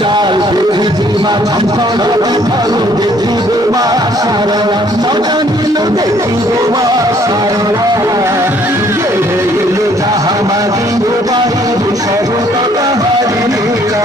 চাল বুঝিমা ছড় ফল দেখিবে মা সারলা সজনীল দেখিবে মা সারলা গেলে গেলে যাহা মাগিবে পাইবে সর্ব তাহারি লীলা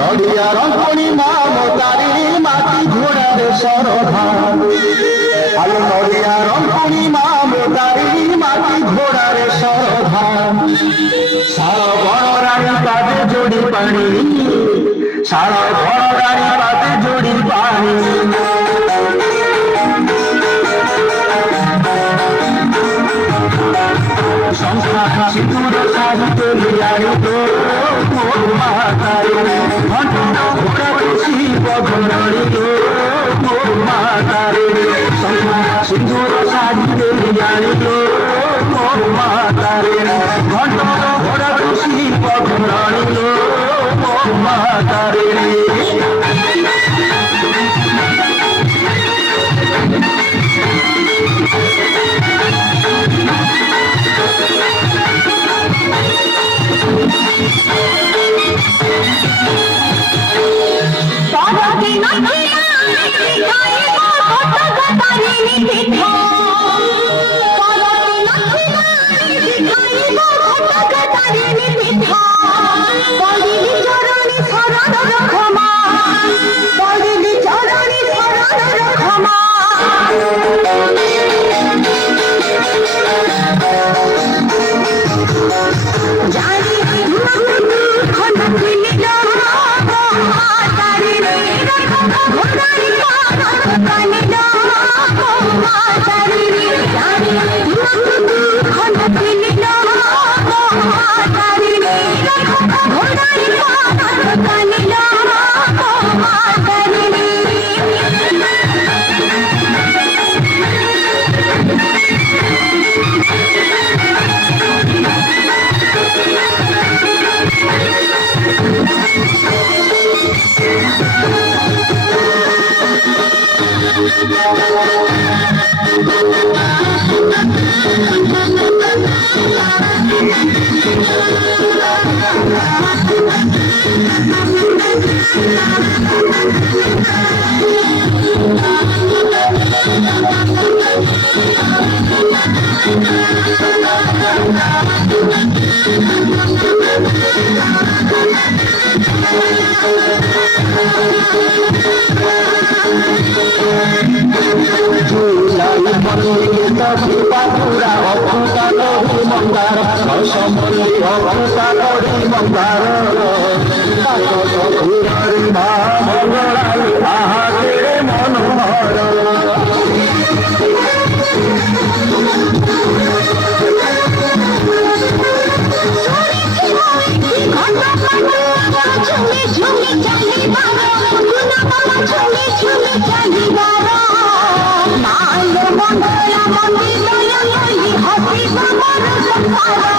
নড়িয়ার অঙ্কনি মা মতারি মাটি ঘোড়ার সরধান আলো নড়িয়ার অঙ্কনি মা মতারি মাটি ঘোড়ার সরধান সারা বড় রানী পাতে জড়ি পানি সারা বড় রানী পাতে জড়ি পানি সংখ্যা সিঁদুর সাজিতে লিয়াড়িত মোর মাতারে ঘণ্ট ঘোড়া খুশি বঘড়িত মোর মাতারে সংখ্যা সিঁদুর সাজিতে লিয়াড়িত মোর মাতারে ঘণ্ট ঘোড়া খুশি বঘড়িত মোর মাতারে ମାଲୋ ମଙ୍ଗଳା ମନ୍ଦିର କଲି ହସିବ ମୋର ସଂସାର